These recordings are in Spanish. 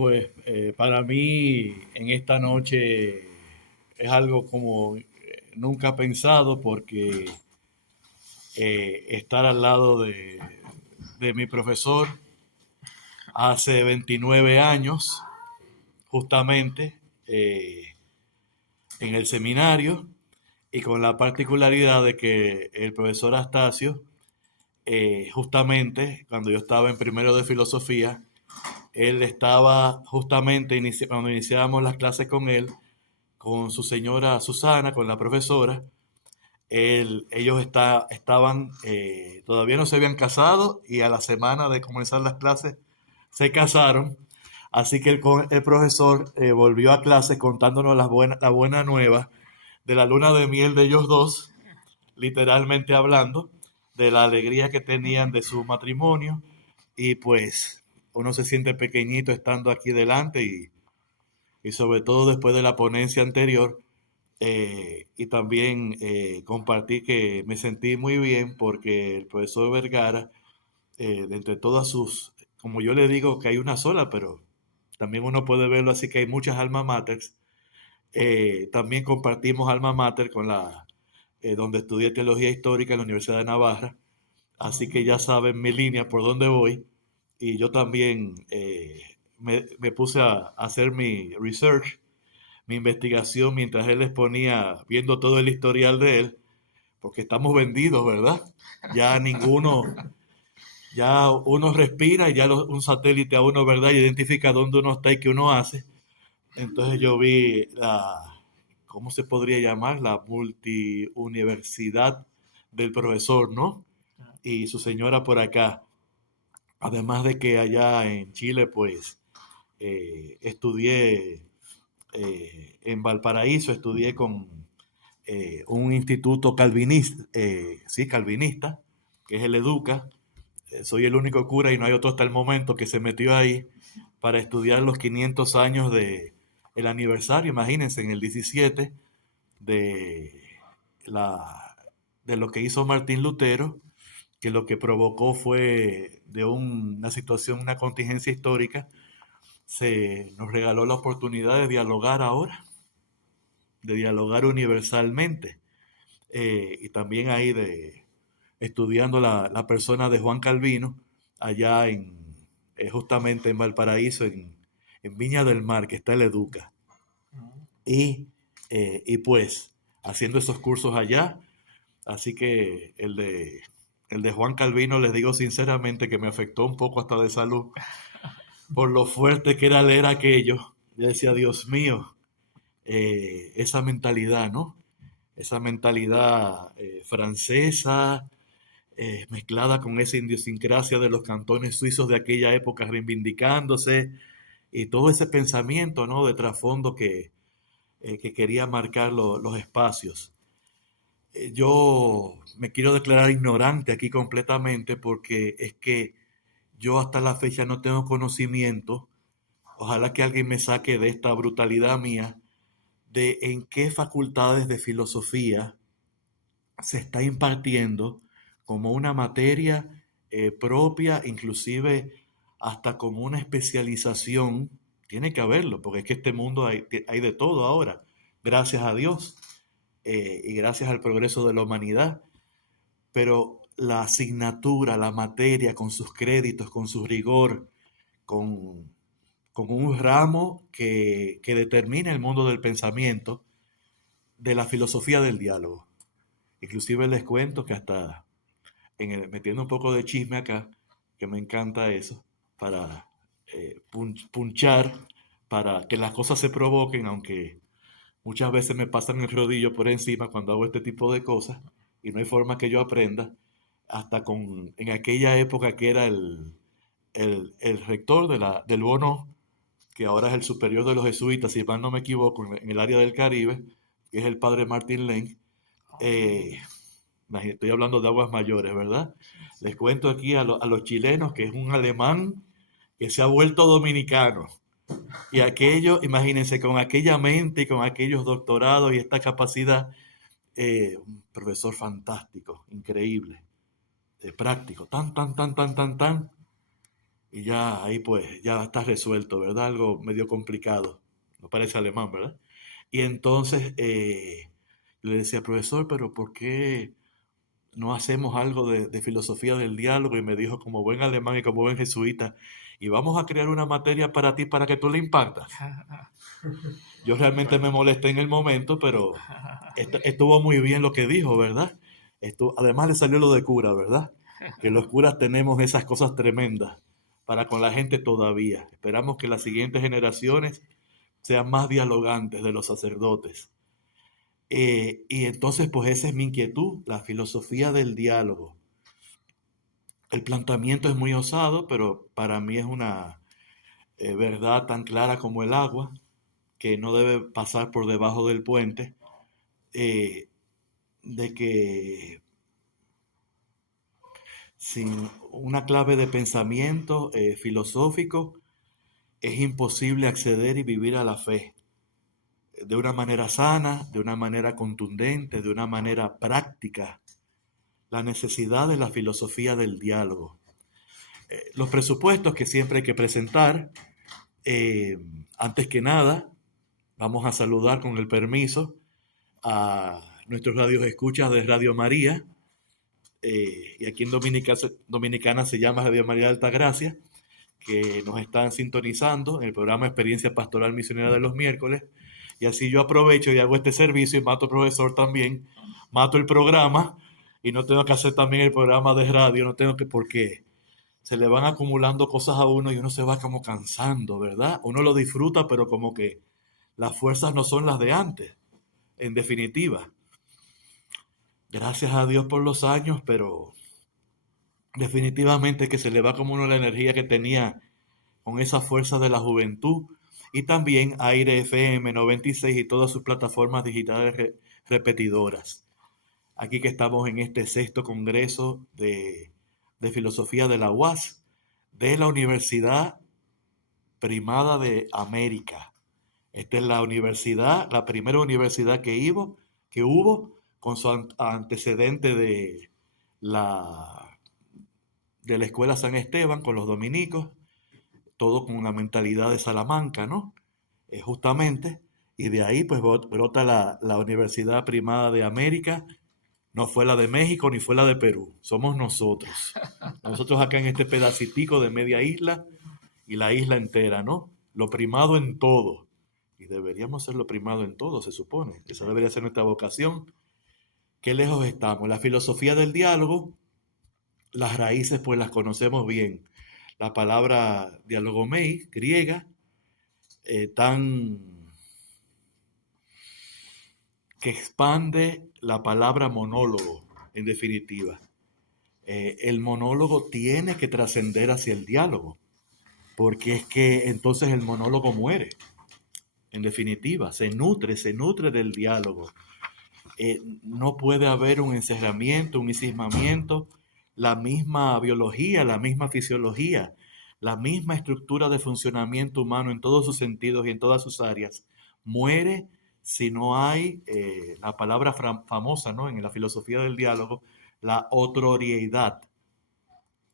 Pues para mí en esta noche es algo como nunca pensado porque estar al lado de mi profesor hace 29 años, justamente en el seminario, y con la particularidad de que el profesor Astacio, justamente cuando yo estaba en primero de filosofía, él estaba justamente cuando iniciábamos las clases con él, con su señora Susana, con la profesora. Ellos estaban, todavía no se habían casado y a la semana de comenzar las clases se casaron. Así que el profesor volvió a clase contándonos la buena nueva de la luna de miel de ellos dos, literalmente hablando, de la alegría que tenían de su matrimonio. Y pues uno se siente pequeñito estando aquí delante y sobre todo después de la ponencia anterior. Y también compartí que me sentí muy bien porque el profesor Vergara, de entre todas sus, como yo le digo que hay una sola, pero también uno puede verlo así que hay muchas alma maters. También compartimos alma mater con donde estudié teología histórica en la Universidad de Navarra. Así que ya saben mi línea por dónde voy. Y yo también me puse a hacer mi research, mi investigación, mientras él exponía, viendo todo el historial de él, porque estamos vendidos, ¿verdad? Ya ninguno, ya uno respira y ya un satélite a uno, ¿verdad? Identifica dónde uno está y qué uno hace. Entonces yo vi ¿cómo se podría llamar? La multiuniversidad del profesor, ¿no? Y su señora por acá. Además de que allá en Chile, pues, estudié en Valparaíso, estudié con un instituto calvinista, sí, calvinista, que es el Educa. Soy el único cura y no hay otro hasta el momento que se metió ahí para estudiar los 500 años de el aniversario, imagínense, en el 17 de la de lo que hizo Martín Lutero, que lo que provocó fue de una situación, una contingencia histórica, se nos regaló la oportunidad de dialogar ahora, de dialogar universalmente, y también ahí de estudiando la persona de Juan Calvino, allá justamente en Valparaíso, en Viña del Mar, que está el Educa. Y, y pues, haciendo esos cursos allá, así que el de Juan Calvino, les digo sinceramente que me afectó un poco hasta de salud, por lo fuerte que era leer aquello. Yo decía, Dios mío, esa mentalidad, ¿no? Esa mentalidad francesa, mezclada con esa idiosincrasia de los cantones suizos de aquella época reivindicándose y todo ese pensamiento, ¿no? De trasfondo que quería marcar los espacios. Yo me quiero declarar ignorante aquí completamente porque es que yo hasta la fecha no tengo conocimiento, ojalá que alguien me saque de esta brutalidad mía, de en qué facultades de filosofía se está impartiendo como una materia propia, inclusive hasta como una especialización. Tiene que haberlo, porque es que este mundo hay de todo ahora, gracias a Dios y gracias al progreso de la humanidad. Pero la asignatura, la materia, con sus créditos, con su rigor, con, con un ramo que determina el mundo del pensamiento, de la filosofía del diálogo. Inclusive les cuento que hasta metiendo un poco de chisme acá, que me encanta eso, para punchar, para que las cosas se provoquen, aunque muchas veces me pasan el rodillo por encima cuando hago este tipo de cosas y no hay forma que yo aprenda, hasta en aquella época que era el rector del bono, que ahora es el superior de los jesuitas, si mal no me equivoco, en el área del Caribe, que es el padre Martin Lane. eh, Estoy hablando de aguas mayores, ¿verdad? Les cuento aquí a los chilenos que es un alemán que se ha vuelto dominicano. Y aquello, imagínense, con aquella mente y con aquellos doctorados y esta capacidad, un profesor fantástico, increíble, práctico, tan, tan, tan, tan, tan, tan. Y ya ahí pues ya está resuelto, ¿verdad? Algo medio complicado. No parece alemán, ¿verdad? Y entonces le decía, profesor, pero ¿por qué no hacemos algo de filosofía del diálogo? Y me dijo, como buen alemán y como buen jesuita, y vamos a crear una materia para ti para que tú le impartas. Yo realmente me molesté en el momento, pero estuvo muy bien lo que dijo, ¿verdad? Además le salió lo de cura, ¿verdad? Que los curas tenemos esas cosas tremendas para con la gente todavía. Esperamos que las siguientes generaciones sean más dialogantes de los sacerdotes. Y entonces, pues esa es mi inquietud, la filosofía del diálogo. El planteamiento es muy osado, pero para mí es una verdad tan clara como el agua, que no debe pasar por debajo del puente, eh, de que sin una clave de pensamiento filosófico es imposible acceder y vivir a la fe de una manera sana, de una manera contundente, de una manera práctica. La necesidad de la filosofía del diálogo. Los presupuestos que siempre hay que presentar. eh, Antes que nada, vamos a saludar con el permiso a nuestros radios escuchas de Radio María, y aquí en Dominicana se llama Radio María de Altagracia, que nos están sintonizando en el programa Experiencia Pastoral Misionera de los miércoles. Y así yo aprovecho y hago este servicio y mato profesor también, mato el programa y no tengo que hacer también el programa de radio, no tengo que, porque se le van acumulando cosas a uno y uno se va como cansando, ¿verdad? Uno lo disfruta, pero como que las fuerzas no son las de antes, en definitiva. Gracias a Dios por los años, pero definitivamente que se le va como uno la energía que tenía con esa fuerza de la juventud. Y también Aire FM 96 y todas sus plataformas digitales repetidoras. Aquí que estamos en este sexto congreso de filosofía de la UAS, de la Universidad Primada de América. Esta es la universidad, la primera universidad que hubo con su antecedente la, de la Escuela San Esteban con los dominicos, todo con una mentalidad de Salamanca, ¿no? Justamente, y de ahí pues brota la Universidad Primada de América. No fue la de México ni fue la de Perú, somos nosotros. Nosotros acá en este pedacitico de media isla y la isla entera, ¿no? Lo primado en todo. Y deberíamos ser lo primado en todo, se supone. Esa debería ser nuestra vocación. Qué lejos estamos. La filosofía del diálogo, las raíces pues las conocemos bien. La palabra dialogomei, griega, tan que expande la palabra monólogo, en definitiva. El monólogo tiene que trascender hacia el diálogo, porque es que entonces el monólogo muere, en definitiva, se nutre del diálogo. No puede haber un encerramiento, un ensimismamiento, la misma biología, la misma fisiología, la misma estructura de funcionamiento humano en todos sus sentidos y en todas sus áreas, muere si no hay la palabra famosa, ¿no? En la filosofía del diálogo, la otroriedad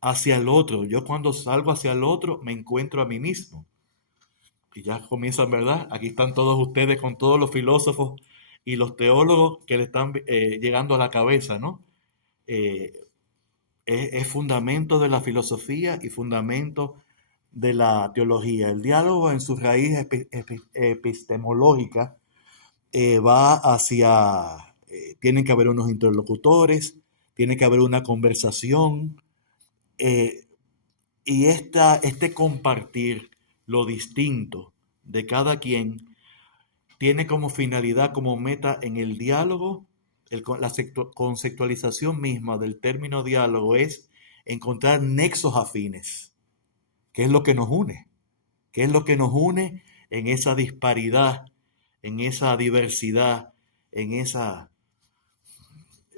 hacia el otro. Yo cuando salgo hacia el otro me encuentro a mí mismo. Y ya comienzan, ¿verdad? Aquí están todos ustedes con todos los filósofos y los teólogos que le están llegando a la cabeza, ¿no? Eh, es fundamento de la filosofía y fundamento de la teología. El diálogo en su raíz epistemológica va hacia, tienen que haber unos interlocutores, tiene que haber una conversación, eh, y este compartir lo distinto de cada quien tiene como finalidad, como meta en el diálogo, la conceptualización misma del término diálogo es encontrar nexos afines, que es lo que nos une, que es lo que nos une en esa disparidad, en esa diversidad, en esa,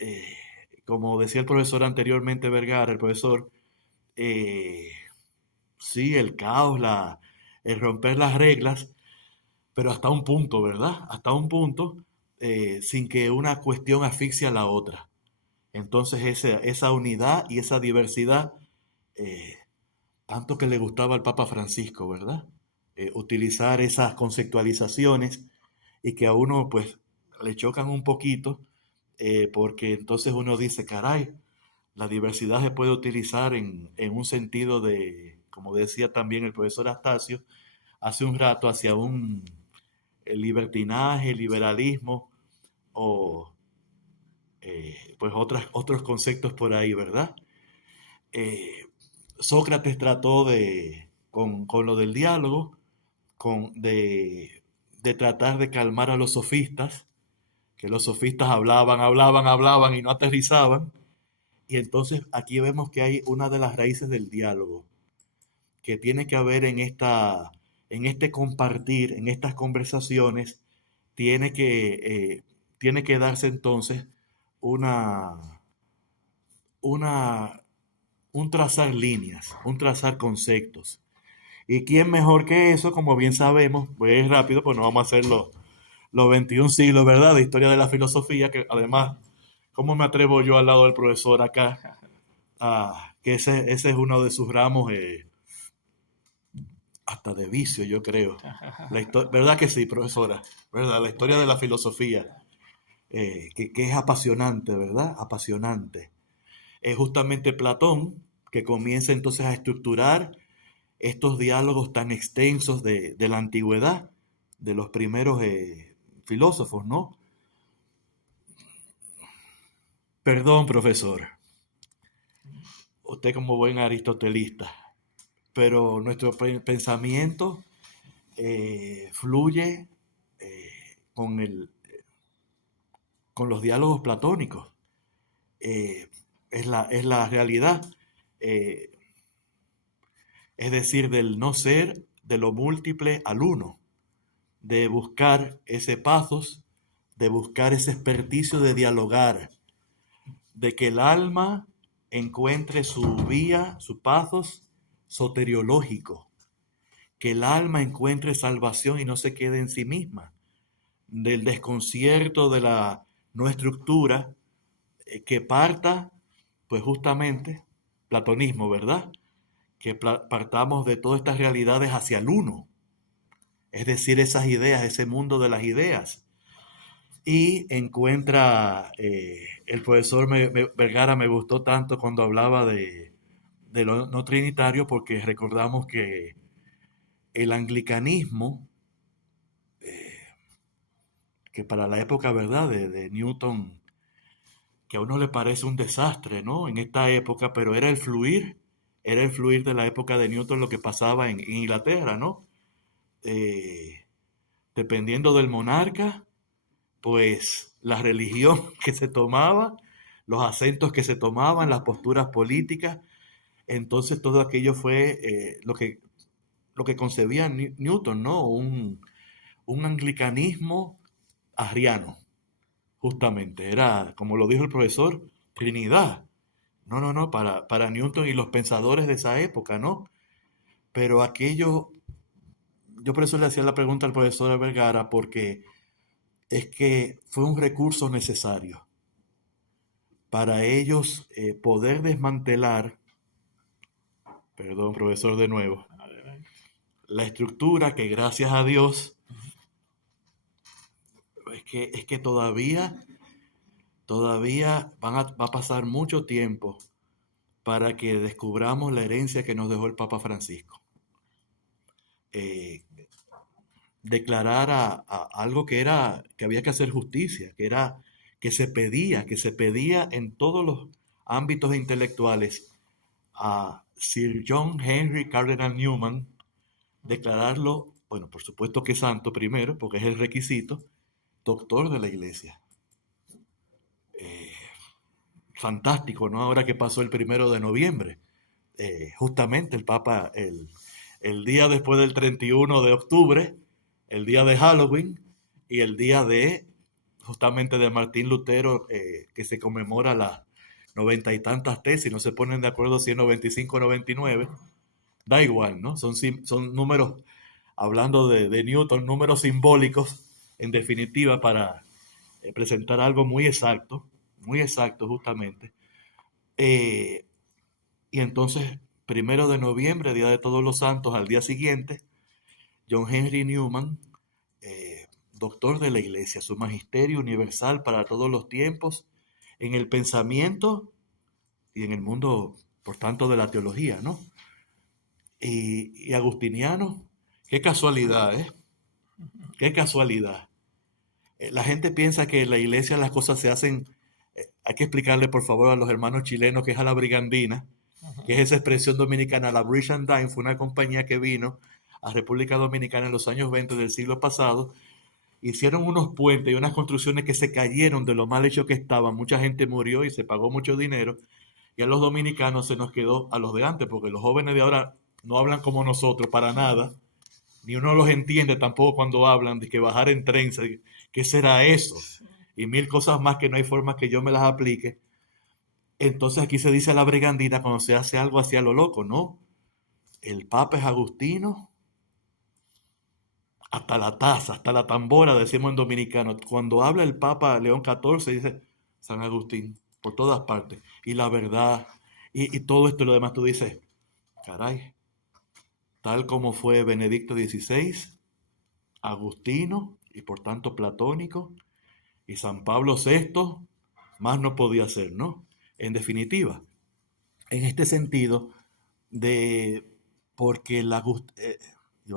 eh, como decía el profesor anteriormente, Vergara, el profesor, eh, sí, el caos, el romper las reglas, pero hasta un punto, ¿verdad? Hasta un punto, sin que una cuestión asfixie a la otra. Entonces esa unidad y esa diversidad eh, tanto que le gustaba al Papa Francisco, ¿verdad? Utilizar esas conceptualizaciones y que a uno pues le chocan un poquito, porque entonces uno dice, caray, la diversidad se puede utilizar en un sentido de, como decía también el profesor Astacio hace un rato, hacia un libertinaje, liberalismo o pues otros conceptos por ahí, ¿verdad? Eh, Sócrates trató con lo del diálogo, de tratar de calmar a los sofistas, que los sofistas hablaban y no aterrizaban. Y entonces aquí vemos que hay una de las raíces del diálogo, que tiene que haber en este compartir, en estas conversaciones, tiene que, tiene que darse entonces una, una, un trazar líneas, un trazar conceptos. ¿Y quién mejor que eso? Como bien sabemos, voy a ir rápido, pues no vamos a hacer los 21 siglos, ¿verdad? De historia de la filosofía, que además, ¿cómo me atrevo yo al lado del profesor acá? Que ese es uno de sus ramos, hasta de vicio, yo creo. ¿Verdad que sí, profesora? ¿Verdad? La historia de la filosofía, que es apasionante, ¿verdad? Apasionante. Es justamente Platón que comienza entonces a estructurar estos diálogos tan extensos de la antigüedad, de los primeros filósofos, ¿no? Perdón, profesor, usted como buen aristotelista, pero nuestro pensamiento fluye con, con los diálogos platónicos. Eh, es la realidad, eh, es decir, del no ser, de lo múltiple al uno, de buscar ese pathos, de buscar ese experticio de dialogar, de que el alma encuentre su vía, su pathos soteriológico, que el alma encuentre salvación y no se quede en sí misma, del desconcierto de la no estructura, que parta, pues justamente, platonismo, ¿verdad? Que partamos de todas estas realidades hacia el uno, es decir, esas ideas, ese mundo de las ideas. Y encuentra, el profesor Vergara me gustó tanto cuando hablaba de lo no trinitario, porque recordamos que el anglicanismo, que para la época, ¿verdad?, de Newton, que a uno le parece un desastre, ¿no? En esta época, pero era el fluir de la época de Newton lo que pasaba en Inglaterra, ¿no? Eh, Dependiendo del monarca, pues la religión que se tomaba, los acentos que se tomaban, las posturas políticas, entonces todo aquello fue lo que concebía Newton, ¿no? Un anglicanismo arriano, justamente. Era, como lo dijo el profesor, Trinidad. No, no, no, para Newton y los pensadores de esa época, ¿no? Pero aquello, yo por eso le hacía la pregunta al profesor Vergara, porque es que fue un recurso necesario para ellos poder desmantelar, perdón, profesor, de nuevo, la estructura que gracias a Dios, es que todavía va a pasar mucho tiempo para que descubramos la herencia que nos dejó el Papa Francisco. Eh, Declarar a algo que había que hacer justicia, que era, que se pedía en todos los ámbitos intelectuales a Sir John Henry Cardinal Newman, declararlo, bueno, por supuesto que santo primero, porque es el requisito, doctor de la iglesia. Eh, Fantástico, ¿no? Ahora que pasó el 1 de noviembre, justamente el Papa, el día después del 31 de octubre, el día de Halloween y el día de, justamente de Martín Lutero, que se conmemora las 90 y tantas tesis, no se ponen de acuerdo si es 95 o 99, da igual, ¿no? Son números, hablando de Newton, números simbólicos, en definitiva, para presentar algo muy exacto justamente. Eh, y entonces 1 de noviembre, Día de Todos los Santos, al día siguiente, John Henry Newman, doctor de la Iglesia, su magisterio universal para todos los tiempos, en el pensamiento y en el mundo, por tanto, de la teología, ¿no? Y agustiniano, qué casualidad, ¿eh? Qué casualidad. La gente piensa que en la iglesia las cosas se hacen, hay que explicarle por favor a los hermanos chilenos que es a la brigandina, que es esa expresión dominicana. La Bridge and Dine fue una compañía que vino a República Dominicana en los años 20 del siglo pasado. Hicieron unos puentes y unas construcciones que se cayeron de lo mal hecho que estaban. Mucha gente murió y se pagó mucho dinero. Y a los dominicanos se nos quedó a los de antes, porque los jóvenes de ahora no hablan como nosotros para nada, ni uno los entiende tampoco cuando hablan de que bajar en trenza, ¿qué será eso? Y mil cosas más que no hay forma que yo me las aplique. Entonces aquí se dice la brigandina cuando se hace algo hacia lo loco, ¿no? El Papa es agustino, hasta la taza, hasta la tambora, decimos en dominicano. Cuando habla el Papa León XIV, dice San Agustín, por todas partes. Y la verdad, y todo esto y lo demás, tú dices, caray, tal como fue Benedicto XVI, Agustino, y por tanto platónico, y San Pablo VI, más no podía ser, ¿no? En definitiva, en este sentido, de porque yo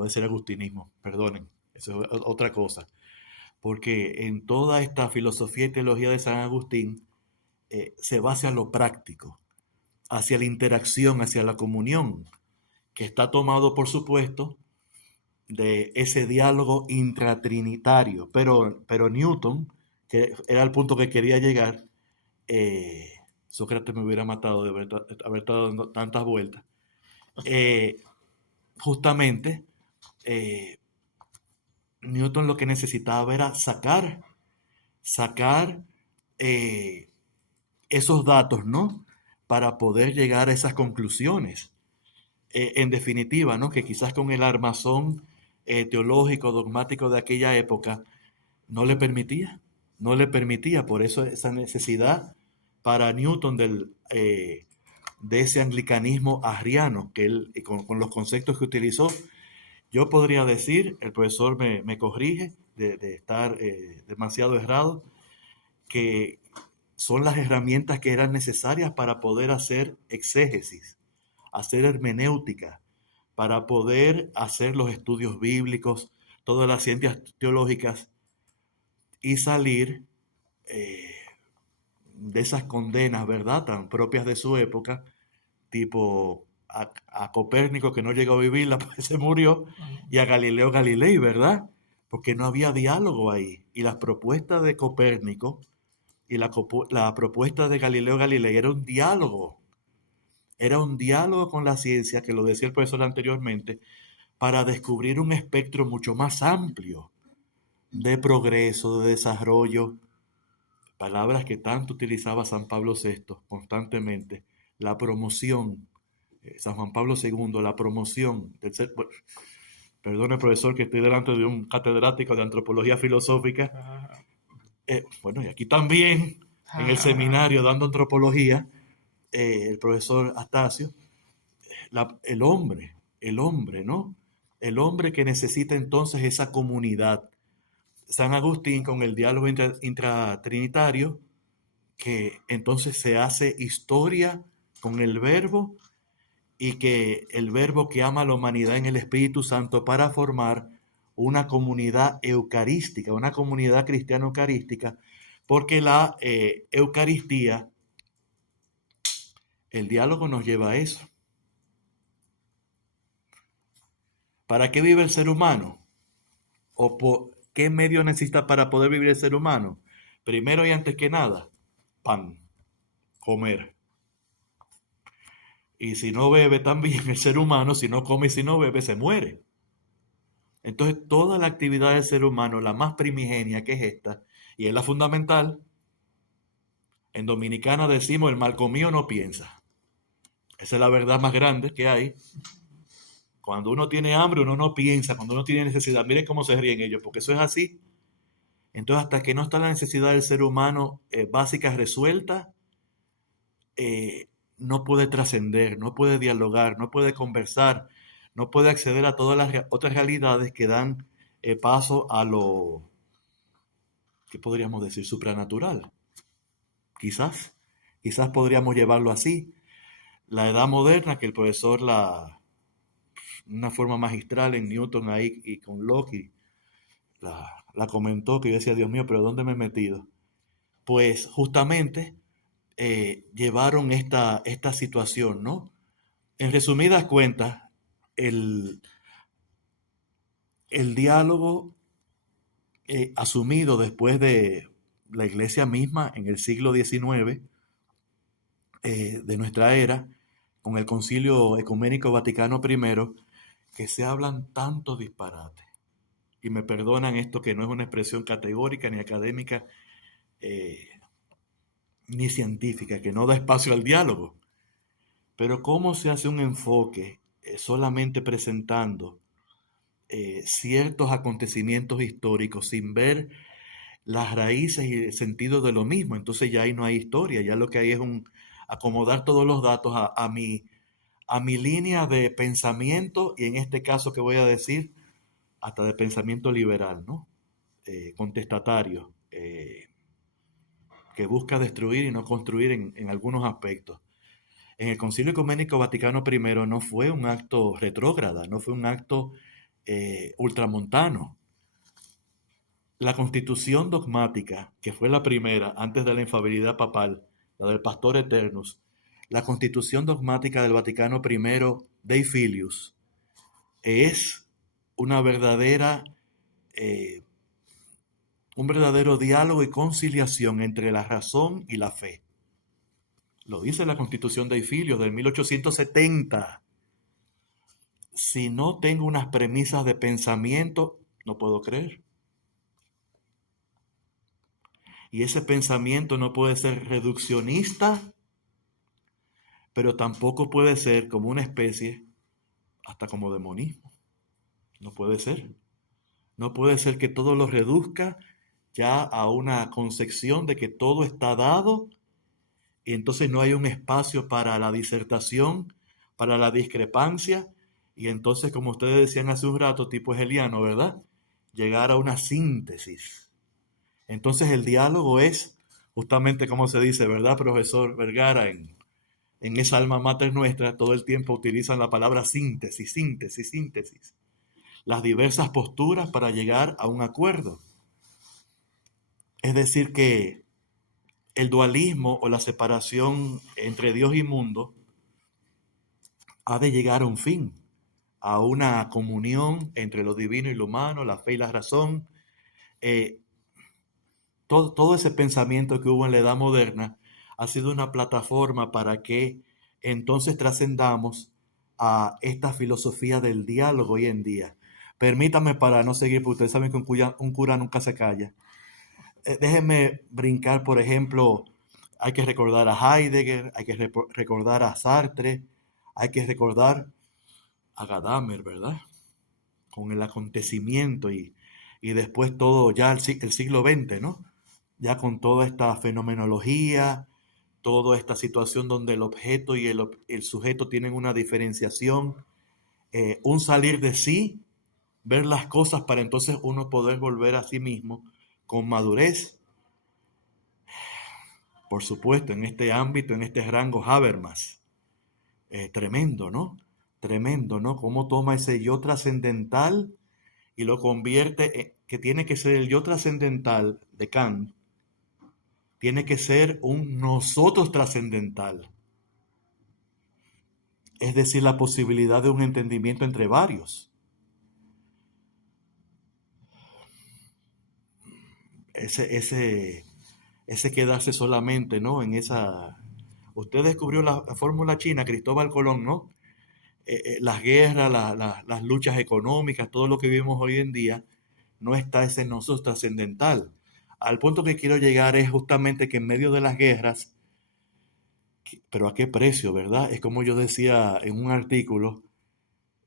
voy a decir agustinismo, perdonen, eso es otra cosa, porque en toda esta filosofía y teología de San Agustín se va hacia lo práctico, hacia la interacción, hacia la comunión, que está tomado, por supuesto, de ese diálogo intratrinitario. Pero Newton, que era el punto que quería llegar, Sócrates me hubiera matado de haber dado tantas vueltas. Justamente, Newton lo que necesitaba era sacar esos datos, ¿no? Para poder llegar a esas conclusiones. En definitiva, ¿no? Que quizás con el armazón teológico, dogmático de aquella época, no le permitía, por eso esa necesidad para Newton de ese anglicanismo arriano, que él, con los conceptos que utilizó. Yo podría decir, el profesor me corrige de estar demasiado errado, que son las herramientas que eran necesarias para poder hacer exégesis, hacer hermenéutica, para poder hacer los estudios bíblicos, todas las ciencias teológicas y salir de esas condenas, ¿verdad?, tan propias de su época, tipo a Copérnico, que no llegó a vivirla porque se murió, y a Galileo Galilei, ¿verdad? Porque no había diálogo ahí. Y las propuestas de Copérnico y la propuesta de Galileo Galilei era un diálogo. Era un diálogo con la ciencia, que lo decía el profesor anteriormente, para descubrir un espectro mucho más amplio de progreso, de desarrollo. Palabras que tanto utilizaba San Pablo VI constantemente. La promoción, San Juan Pablo II, la promoción del ser. Perdone, profesor, que estoy delante de un catedrático de antropología filosófica. Bueno, y aquí también, en el seminario dando antropología, el profesor Astacio, el hombre, ¿no? El hombre que necesita entonces esa comunidad. San Agustín con el diálogo intratrinitario, que entonces se hace historia con el verbo, y que el verbo que ama a la humanidad en el Espíritu Santo para formar una comunidad eucarística, una comunidad cristiana eucarística, porque la Eucaristía, el diálogo nos lleva a eso. ¿Para qué vive el ser humano? ¿O qué medio necesita para poder vivir el ser humano? Primero y antes que nada, pan, comer. Y si no bebe también el ser humano, si no come y si no bebe, se muere. Entonces toda la actividad del ser humano, la más primigenia que es esta, y es la fundamental, en Dominicana decimos el mal comido no piensa. Esa es la verdad más grande que hay. Cuando uno tiene hambre, uno no piensa, cuando uno tiene necesidad, miren cómo se ríen ellos, porque eso es así. Entonces hasta que no está la necesidad del ser humano básica resuelta, no puede trascender, no puede dialogar, no puede conversar, no puede acceder a todas las otras realidades que dan paso a lo, ¿qué podríamos decir? Supranatural. Quizás, quizás podríamos llevarlo así. La edad moderna, que el profesor una forma magistral en Newton ahí y con Locke, la comentó, que yo decía, Dios mío, pero ¿dónde me he metido? Pues justamente llevaron esta situación, ¿no? En resumidas cuentas, el, el diálogo asumido después de la iglesia misma en el siglo XIX de nuestra era, con el Concilio Ecuménico Vaticano I, que se hablan tantos disparates. Y me perdonan esto que no es una expresión categórica ni académica eh, ni científica, que no da espacio al diálogo. Pero ¿cómo se hace un enfoque solamente presentando ciertos acontecimientos históricos sin ver las raíces y el sentido de lo mismo? Entonces ya ahí no hay historia, ya lo que hay es acomodar todos los datos a mi línea de pensamiento, y en este caso que voy a decir, hasta de pensamiento liberal, ¿no? Contestatario, que busca destruir y no construir en algunos aspectos. En el Concilio Ecuménico Vaticano I no fue un acto retrógrada, no fue un acto ultramontano. La constitución dogmática, que fue la primera antes de la infalibilidad papal, la del Pastor Eternus, la constitución dogmática del Vaticano I, Dei Filius, es una verdadera, eh, un verdadero diálogo y conciliación entre la razón y la fe. Lo dice la constitución Dei Filius del 1870. Si no tengo unas premisas de pensamiento, no puedo creer. Y ese pensamiento no puede ser reduccionista, pero tampoco puede ser como una especie, hasta como demonismo. No puede ser. No puede ser que todo lo reduzca ya a una concepción de que todo está dado y entonces no hay un espacio para la disertación, para la discrepancia, y entonces, como ustedes decían hace un rato, tipo hegeliano, ¿verdad? Llegar a una síntesis. Entonces el diálogo es justamente como se dice, ¿verdad, profesor Vergara? En esa alma mater nuestra todo el tiempo utilizan la palabra síntesis, síntesis, síntesis. Las diversas posturas para llegar a un acuerdo. Es decir, que el dualismo o la separación entre Dios y mundo ha de llegar a un fin, a una comunión entre lo divino y lo humano, la fe y la razón. Eh, todo ese pensamiento que hubo en la Edad Moderna ha sido una plataforma para que entonces trascendamos a esta filosofía del diálogo hoy en día. Permítame, para no seguir, porque ustedes saben que un cura nunca se calla. Déjenme brincar, por ejemplo, hay que recordar a Heidegger, hay que recordar a Sartre, hay que recordar a Gadamer, ¿verdad? Con el acontecimiento y después todo ya el siglo XX, ¿no? Ya con toda esta fenomenología, toda esta situación donde el objeto y el sujeto tienen una diferenciación, un salir de sí, ver las cosas para entonces uno poder volver a sí mismo con madurez. Por supuesto, en este ámbito, en este rango Habermas. Tremendo, ¿no? Tremendo, ¿no? Cómo toma ese yo trascendental y lo convierte, que tiene que ser el yo trascendental de Kant, tiene que ser un nosotros trascendental. Es decir, la posibilidad de un entendimiento entre varios. Ese quedarse solamente, ¿no? En esa... Usted descubrió la fórmula china, Cristóbal Colón, ¿no? Las guerras, las luchas económicas, todo lo que vivimos hoy en día, no está ese nosotros trascendental. Al punto que quiero llegar es justamente que en medio de las guerras, pero ¿a qué precio, verdad? Es como yo decía en un artículo,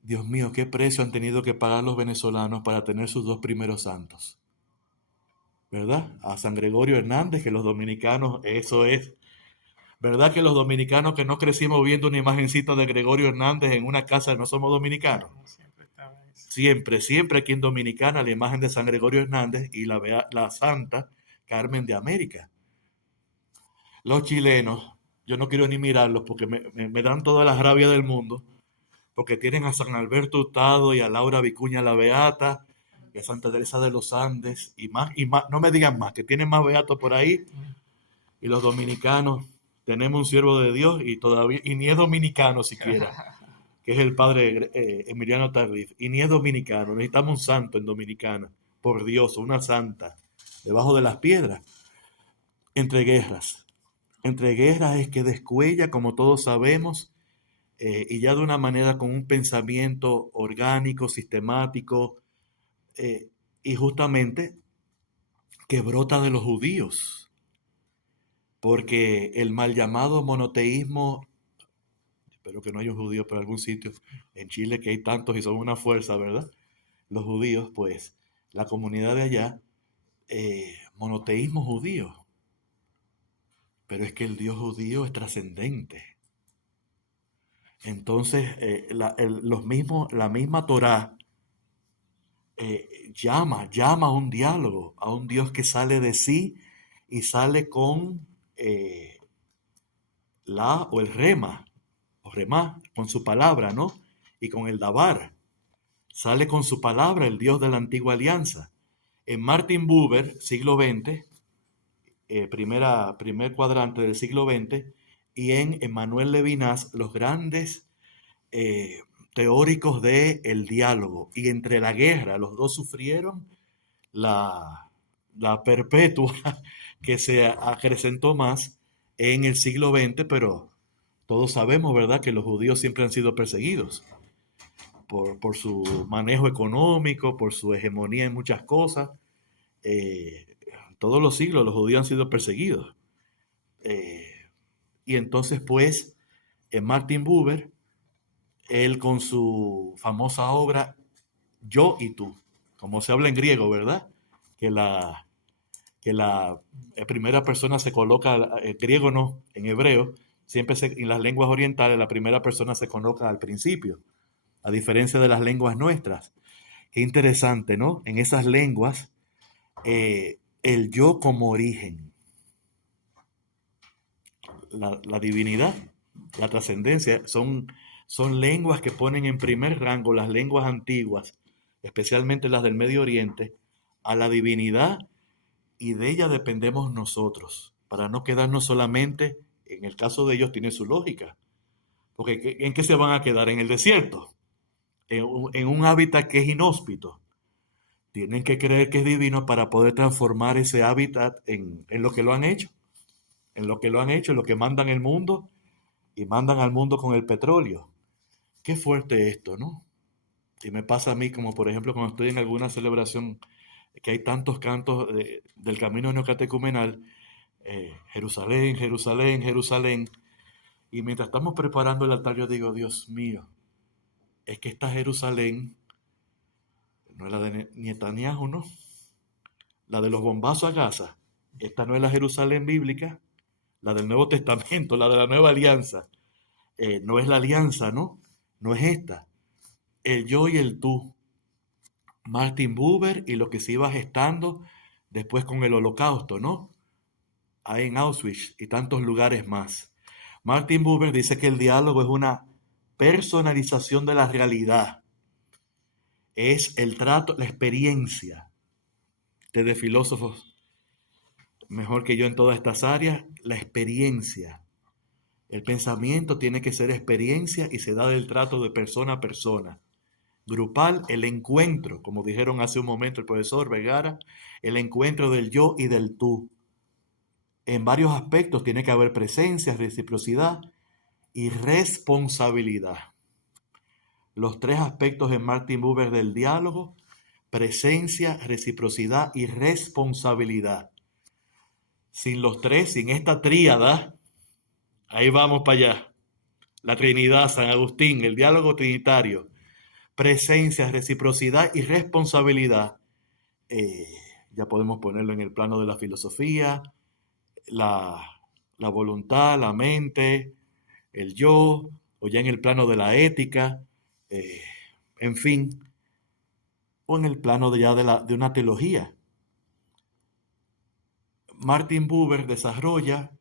Dios mío, ¿qué precio han tenido que pagar los venezolanos para tener sus dos primeros santos? ¿Verdad? A San Gregorio Hernández, que los dominicanos, eso es ¿Verdad que los dominicanos que no crecimos viendo una imagencita de Gregorio Hernández en una casa no somos dominicanos? No siempre estaba eso. Siempre, siempre aquí en Dominicana la imagen de San Gregorio Hernández y la Santa Carmen de América. Los chilenos, yo no quiero ni mirarlos porque me dan todas las rabias del mundo, porque tienen a San Alberto Hurtado y a Laura Vicuña la Beata y a Santa Teresa de los Andes y más, no me digan más, que tienen más beatos por ahí. Y los dominicanos tenemos un siervo de Dios y todavía, y ni es dominicano siquiera, que es el padre Emiliano Tardif, y ni es dominicano, necesitamos un santo en Dominicana, por Dios, una santa, debajo de las piedras, entre guerras. Entre guerras es que descuella, como todos sabemos, y ya de una manera con un pensamiento orgánico, sistemático, y justamente que brota de los judíos, porque el mal llamado monoteísmo, espero que no haya un judío por algún sitio, en Chile que hay tantos y son una fuerza, ¿verdad? Los judíos, pues, la comunidad de allá, monoteísmo judío, pero es que el Dios judío es trascendente. Entonces, la misma Torá llama a un diálogo, a un Dios que sale de sí y sale con la o el rema, o remá, con su palabra, ¿no? Y con el dabar. Sale con su palabra el Dios de la antigua alianza. En Martin Buber, siglo XX, primer cuadrante del siglo XX, y en Emmanuel Levinas, los grandes teóricos del diálogo. Y entre la guerra, los dos sufrieron la perpetua que se acrecentó más en el siglo XX, pero todos sabemos, ¿verdad?, que los judíos siempre han sido perseguidos por su manejo económico, por su hegemonía en muchas cosas. Todos los siglos los judíos han sido perseguidos. Y entonces, pues, Martin Buber, él con su famosa obra Yo y tú, como se habla en griego, ¿verdad? Que la primera persona se coloca, en griego no, en hebreo, siempre en las lenguas orientales la primera persona se coloca al principio, a diferencia de las lenguas nuestras. Qué interesante, ¿no? En esas lenguas, el yo como origen, la divinidad, la trascendencia, son lenguas que ponen en primer rango las lenguas antiguas, especialmente las del Medio Oriente, a la divinidad, y de ella dependemos nosotros, para no quedarnos solamente, en el caso de ellos tiene su lógica, porque ¿en qué se van a quedar? En el desierto, en un hábitat que es inhóspito. Tienen que creer que es divino para poder transformar ese hábitat en lo que lo han hecho, en lo que lo han hecho, en lo que mandan el mundo y mandan al mundo con el petróleo. Qué fuerte esto, ¿no? Y me pasa a mí como por ejemplo cuando estoy en alguna celebración que hay tantos cantos del camino neocatecumenal, Jerusalén, Jerusalén, Jerusalén, y mientras estamos preparando el altar yo digo, Dios mío, es que esta Jerusalén no es la de Netanyahu, ¿no? La de los bombazos a Gaza. Esta no es la Jerusalén bíblica, la del Nuevo Testamento, la de la Nueva Alianza. No es la alianza, ¿no? No es esta. El yo y el tú. Martin Buber y lo que se iba gestando después con el Holocausto, ¿no? Ahí en Auschwitz y tantos lugares más. Martin Buber dice que el diálogo es una personalización de la realidad. Es el trato, la experiencia. De filósofos mejor que yo en todas estas áreas, la experiencia. El pensamiento tiene que ser experiencia y se da del trato de persona a persona. Grupal, el encuentro, como dijeron hace un momento el profesor Vergara, el encuentro del yo y del tú. En varios aspectos tiene que haber presencia, reciprocidad y responsabilidad. Los tres aspectos en Martin Buber del diálogo: presencia, reciprocidad y responsabilidad. Sin los tres, sin esta tríada, ahí vamos para allá. La Trinidad, San Agustín, el diálogo trinitario, presencia, reciprocidad y responsabilidad. Ya podemos ponerlo en el plano de la filosofía, la la voluntad, la mente, el yo, o ya en el plano de la ética, eh, en fin, o en el plano de ya de una teología. Martin Buber desarrolla,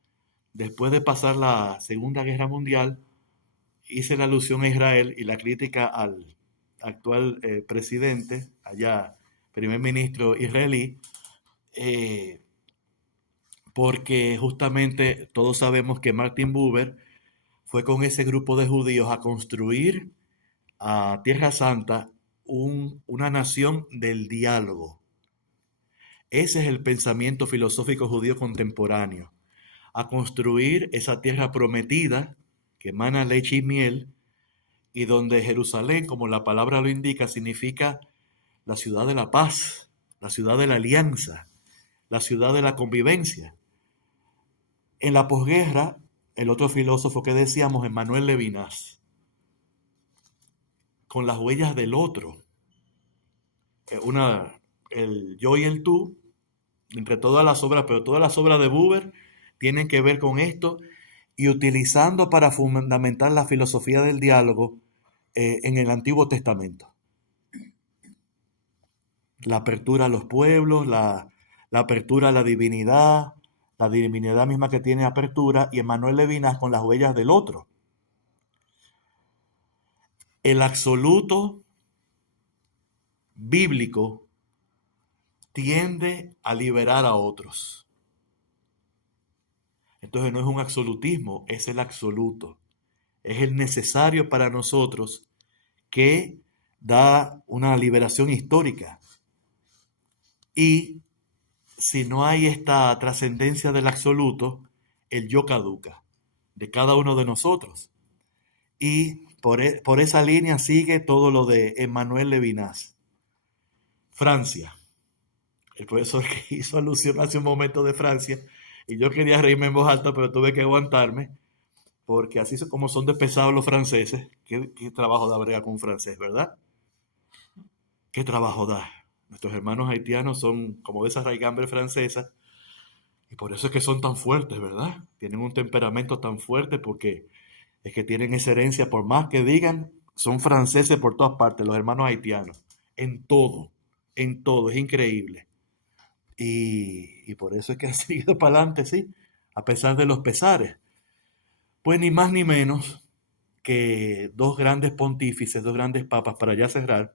después de pasar la Segunda Guerra Mundial, hice la alusión a Israel y la crítica al actual presidente, allá, primer ministro israelí, eh, porque justamente todos sabemos que Martin Buber fue con ese grupo de judíos a construir a Tierra Santa una nación del diálogo. Ese es el pensamiento filosófico judío contemporáneo, a construir esa tierra prometida que emana leche y miel, y donde Jerusalén, como la palabra lo indica, significa la ciudad de la paz, la ciudad de la alianza, la ciudad de la convivencia. En la posguerra, el otro filósofo que decíamos, Emmanuel Levinas, con las huellas del otro, el yo y el tú, entre todas las obras, pero todas las obras de Buber tienen que ver con esto, y utilizando para fundamentar la filosofía del diálogo en el Antiguo Testamento. La apertura a los pueblos, la apertura a la divinidad misma que tiene apertura, y Emmanuel Levinas con las huellas del otro. El absoluto bíblico tiende a liberar a otros. Entonces no es un absolutismo, es el absoluto. Es el necesario para nosotros, que da una liberación histórica. Y si no hay esta trascendencia del absoluto, el yo caduca de cada uno de nosotros. Y por esa línea sigue todo lo de Emmanuel Levinas. Francia. El profesor que hizo alusión hace un momento de Francia, y yo quería reírme en voz alta, pero tuve que aguantarme, porque así como son de pesados los franceses. ¿Qué trabajo da brega con un francés, verdad? ¿Qué trabajo da? Nuestros hermanos haitianos son como de esa raigambre francesa, y por eso es que son tan fuertes, ¿verdad? Tienen un temperamento tan fuerte, porque es que tienen esa herencia, por más que digan, son franceses por todas partes, los hermanos haitianos, en todo, es increíble. Y por eso es que han seguido para adelante, sí, a pesar de los pesares. Pues ni más ni menos que dos grandes pontífices, dos grandes papas, para ya cerrar.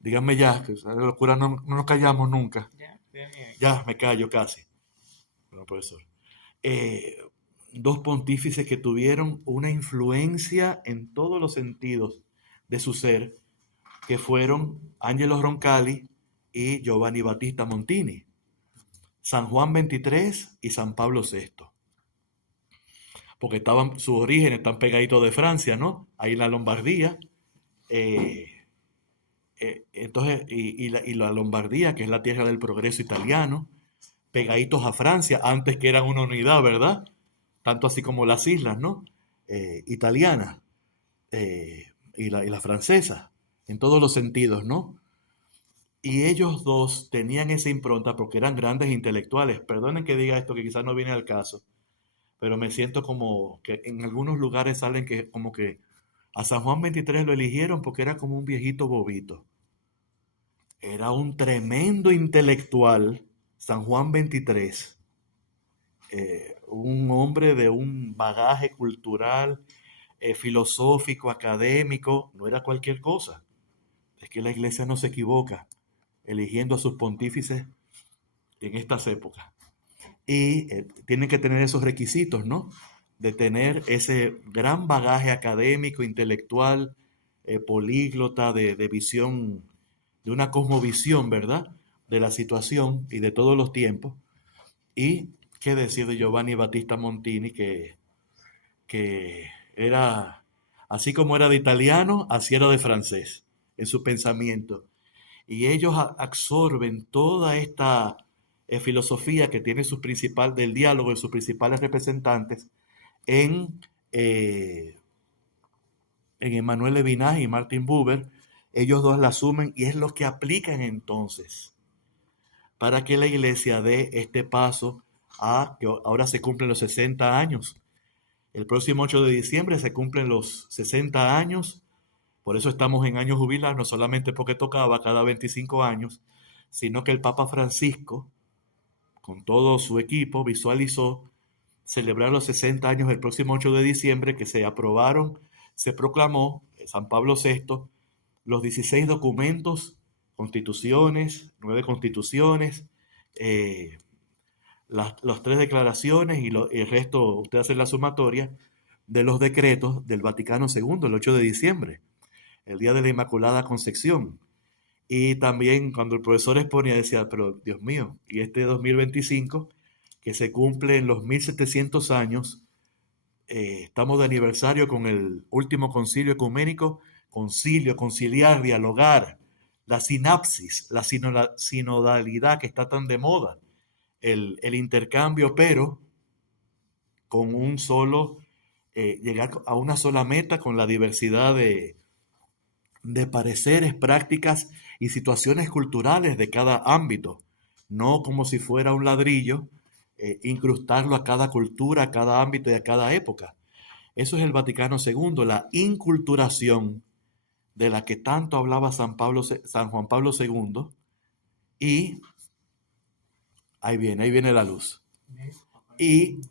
Díganme ya, que la locura no nos callamos nunca. Ya, me callo casi. Bueno, profesor. Dos pontífices que tuvieron una influencia en todos los sentidos de su ser, que fueron Angelo Roncalli y Giovanni Battista Montini, San Juan XXIII y San Pablo VI, porque sus orígenes están pegaditos de Francia, ¿no? Ahí en la Lombardía. Entonces, la Lombardía, que es la tierra del progreso italiano, pegaditos a Francia, antes que eran una unidad, ¿verdad? Tanto así como las islas, ¿no? Italianas y la francesa, en todos los sentidos, ¿no? Y ellos dos tenían esa impronta porque eran grandes intelectuales. Perdonen que diga esto, que quizás no viene al caso, pero me siento como que en algunos lugares salen que como que a San Juan XXIII lo eligieron porque era como un viejito bobito. Era un tremendo intelectual, San Juan XXIII. Un hombre de un bagaje cultural, filosófico, académico, no era cualquier cosa. Es que la iglesia no se equivoca eligiendo a sus pontífices en estas épocas. Y tienen que tener esos requisitos, ¿no? De tener ese gran bagaje académico, intelectual, políglota, de visión, de una cosmovisión, ¿verdad? De la situación y de todos los tiempos. Y qué decir de Giovanni Battista Montini, que era, así como era de italiano, así era de francés en su pensamiento. Y ellos absorben toda esta filosofía que tiene del diálogo de sus principales representantes en Emmanuel Levinas y Martin Buber. Ellos dos la asumen y es lo que aplican entonces para que la iglesia dé este paso que ahora se cumplen los 60 años. El próximo 8 de diciembre se cumplen los 60 años. Por eso estamos en año jubilar, no solamente porque tocaba cada 25 años, sino que el Papa Francisco, con todo su equipo, visualizó celebrar los 60 años el próximo 8 de diciembre, que se aprobaron, se proclamó San Pablo VI los 16 documentos, constituciones, 9 constituciones, las 3 declaraciones y el resto, usted hace la sumatoria de los decretos del Vaticano II, el 8 de diciembre, el día de la Inmaculada Concepción. Y también cuando el profesor exponía decía, pero Dios mío, y este 2025, que se cumplen los 1700 años, estamos de aniversario con el último concilio ecuménico, conciliar, dialogar, la sinapsis, la sinodalidad que está tan de moda, el intercambio, pero con un solo, llegar a una sola meta con la diversidad de pareceres, prácticas y situaciones culturales de cada ámbito, no como si fuera un ladrillo, incrustarlo a cada cultura, a cada ámbito y a cada época. Eso es el Vaticano II, la inculturación de la que tanto hablaba San Juan Pablo II, y ahí viene la luz. Y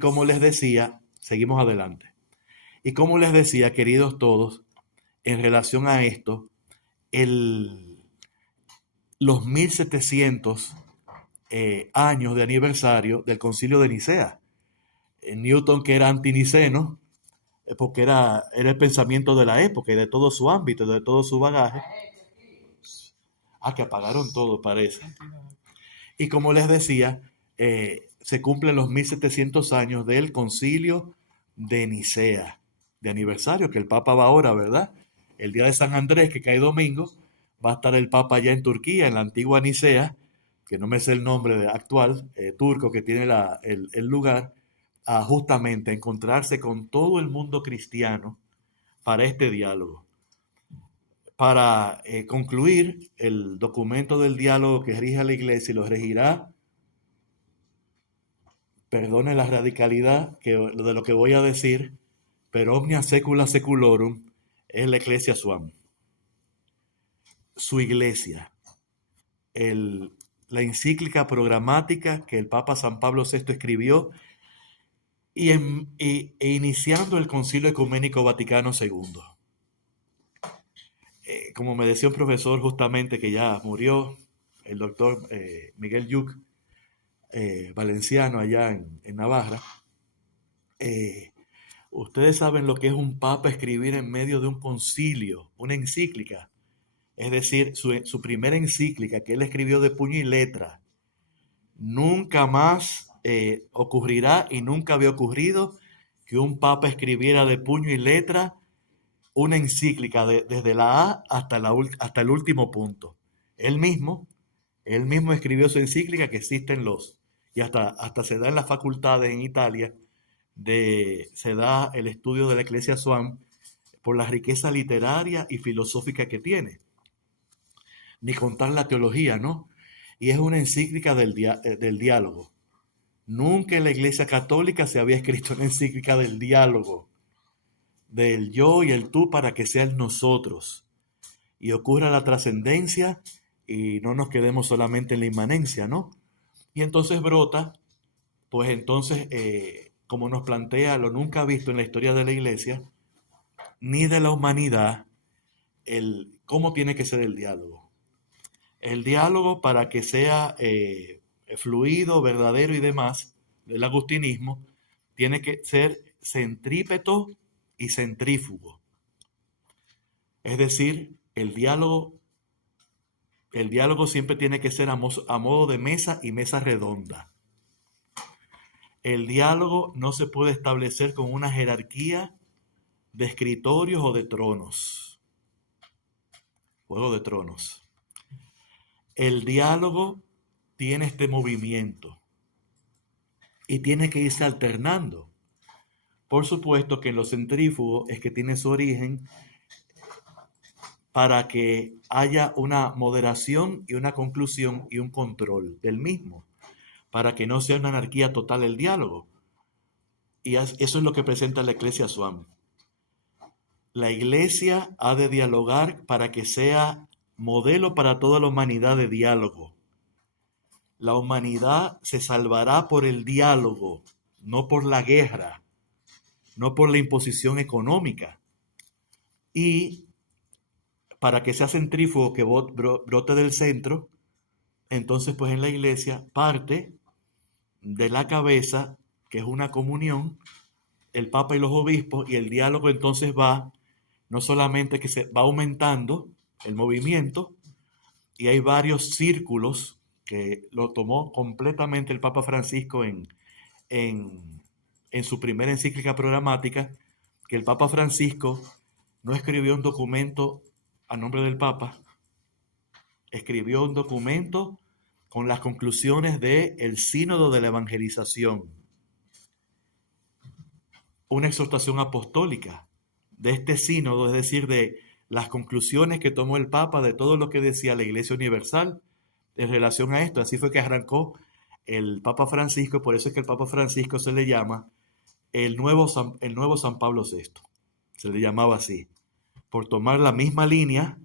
como les decía, seguimos adelante. Y como les decía, queridos todos, en relación a esto, los 1700 años de aniversario del Concilio de Nicea. Newton, que era antiniceno, porque era el pensamiento de la época y de todo su ámbito, de todo su bagaje. Que apagaron todo, parece. Y como les decía, se cumplen los 1700 años del Concilio de Nicea, de aniversario, que el Papa va ahora, ¿verdad? El día de San Andrés, que cae domingo, va a estar el Papa allá en Turquía, en la antigua Nicea, que no me sé el nombre actual, turco, que tiene el lugar, a justamente encontrarse con todo el mundo cristiano para este diálogo. Para concluir, el documento del diálogo que rige a la Iglesia y lo regirá, perdone la radicalidad de lo que voy a decir, pero omnia secula seculorum es la Ecclesia Suam. Su iglesia, la encíclica programática que el Papa San Pablo VI escribió e iniciando el Concilio Ecuménico Vaticano II. Como me decía un profesor justamente que ya murió, el doctor Miguel Yuc, valenciano allá en Navarra, ustedes saben lo que es un papa escribir en medio de un concilio, una encíclica. Es decir, su primera encíclica que él escribió de puño y letra. Nunca más ocurrirá y nunca había ocurrido que un papa escribiera de puño y letra una encíclica desde la A hasta el último punto. Él mismo escribió su encíclica que existen y hasta se da en las facultades en Italia, se da el estudio de la Ecclesia Suam por la riqueza literaria y filosófica que tiene. Ni contar la teología, ¿no? Y es una encíclica del diálogo. Nunca en la Iglesia Católica se había escrito una encíclica del diálogo, del yo y el tú para que sea el nosotros, y ocurra la trascendencia y no nos quedemos solamente en la inmanencia, ¿no? Y entonces brota, pues entonces, como nos plantea lo nunca visto en la historia de la Iglesia, ni de la humanidad, cómo tiene que ser el diálogo. El diálogo, para que sea fluido, verdadero y demás, del agustinismo, tiene que ser centrípeto y centrífugo. Es decir, el diálogo siempre tiene que ser a modo de mesa y mesa redonda. El diálogo no se puede establecer con una jerarquía de escritorios o de tronos. Juego de Tronos. El diálogo tiene este movimiento y tiene que irse alternando. Por supuesto que en lo centrífugo es que tiene su origen para que haya una moderación y una conclusión y un control del mismo. para que no sea una anarquía total el diálogo. Y eso es lo que presenta la Iglesia Swan. La Iglesia ha de dialogar para que sea modelo para toda la humanidad de diálogo. La humanidad se salvará por el diálogo, no por la guerra, no por la imposición económica. Y para que sea centrífugo, que brote del centro, entonces pues en la Iglesia parte de la cabeza, que es una comunión, el Papa y los obispos, y el diálogo entonces va, no solamente que se va aumentando el movimiento, y hay varios círculos que lo tomó completamente el Papa Francisco en, en su primera encíclica programática, que el Papa Francisco no escribió un documento a nombre del Papa, escribió un documento con las conclusiones del Sínodo de la Evangelización, una exhortación apostólica de este sínodo, es decir, de las conclusiones que tomó el Papa de todo lo que decía la Iglesia Universal en relación a esto. Así fue que arrancó el Papa Francisco, por eso es que el Papa Francisco se le llama el nuevo San Pablo VI, se le llamaba así, por tomar la misma línea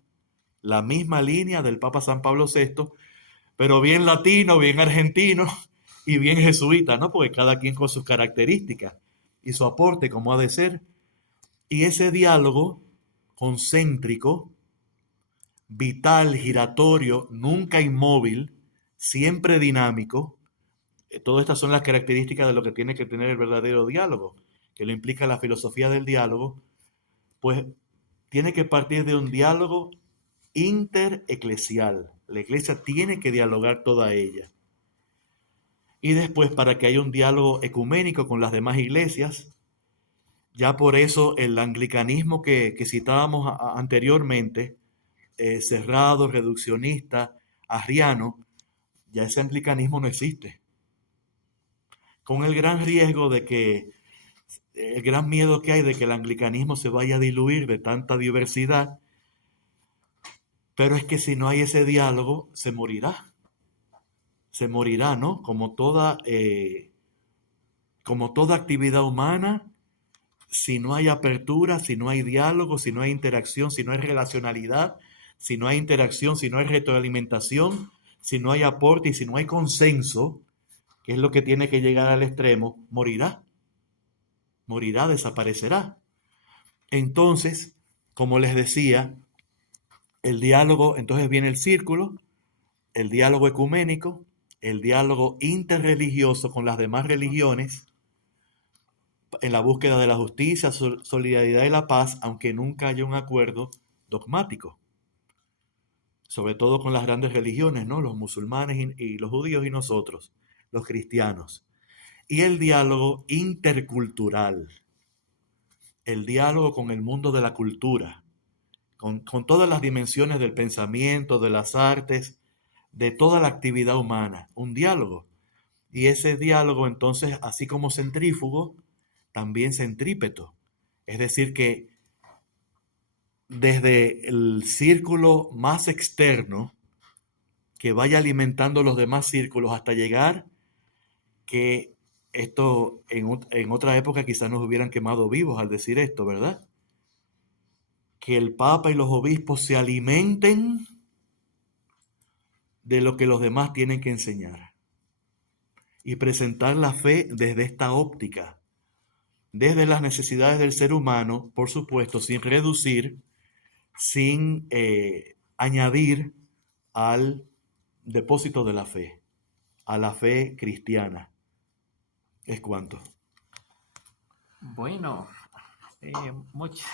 del Papa San Pablo VI, pero bien latino, bien argentino y bien jesuita, ¿no? Porque cada quien con sus características y su aporte como ha de ser. Y ese diálogo concéntrico, vital, giratorio, nunca inmóvil, siempre dinámico, todas estas son las características de lo que tiene que tener el verdadero diálogo, que lo implica la filosofía del diálogo, pues tiene que partir de un diálogo intereclesial. La iglesia tiene que dialogar toda ella. Y después, para que haya un diálogo ecuménico con las demás iglesias, ya por eso el anglicanismo que citábamos anteriormente, cerrado, reduccionista, arriano, ya ese anglicanismo no existe. Con el gran riesgo de que, el gran miedo que hay de que el anglicanismo se vaya a diluir de tanta diversidad, pero es que si no hay ese diálogo, se morirá, ¿no? Como toda actividad humana, si no hay apertura, si no hay diálogo, si no hay interacción, si no hay relacionalidad, si no hay interacción, si no hay retroalimentación, si no hay aporte y si no hay consenso, que es lo que tiene que llegar al extremo, morirá, desaparecerá. Entonces, como les decía, el diálogo, entonces viene el círculo, el diálogo ecuménico, el diálogo interreligioso con las demás religiones, en la búsqueda de la justicia, solidaridad y la paz, aunque nunca haya un acuerdo dogmático, sobre todo con las grandes religiones, ¿no? Los musulmanes y los judíos y nosotros, los cristianos. Y el diálogo intercultural, el diálogo con el mundo de la cultura, con todas las dimensiones del pensamiento, de las artes, de toda la actividad humana, un diálogo. Y ese diálogo entonces, así como centrífugo, también centrípeto. Es decir, que desde el círculo más externo, que vaya alimentando los demás círculos hasta llegar que esto en otra época quizás nos hubieran quemado vivos al decir esto, ¿verdad? Que el Papa y los obispos se alimenten de lo que los demás tienen que enseñar y presentar la fe desde esta óptica, desde las necesidades del ser humano, por supuesto, sin reducir, sin añadir al depósito de la fe, a la fe cristiana. Es cuanto. Bueno, muchas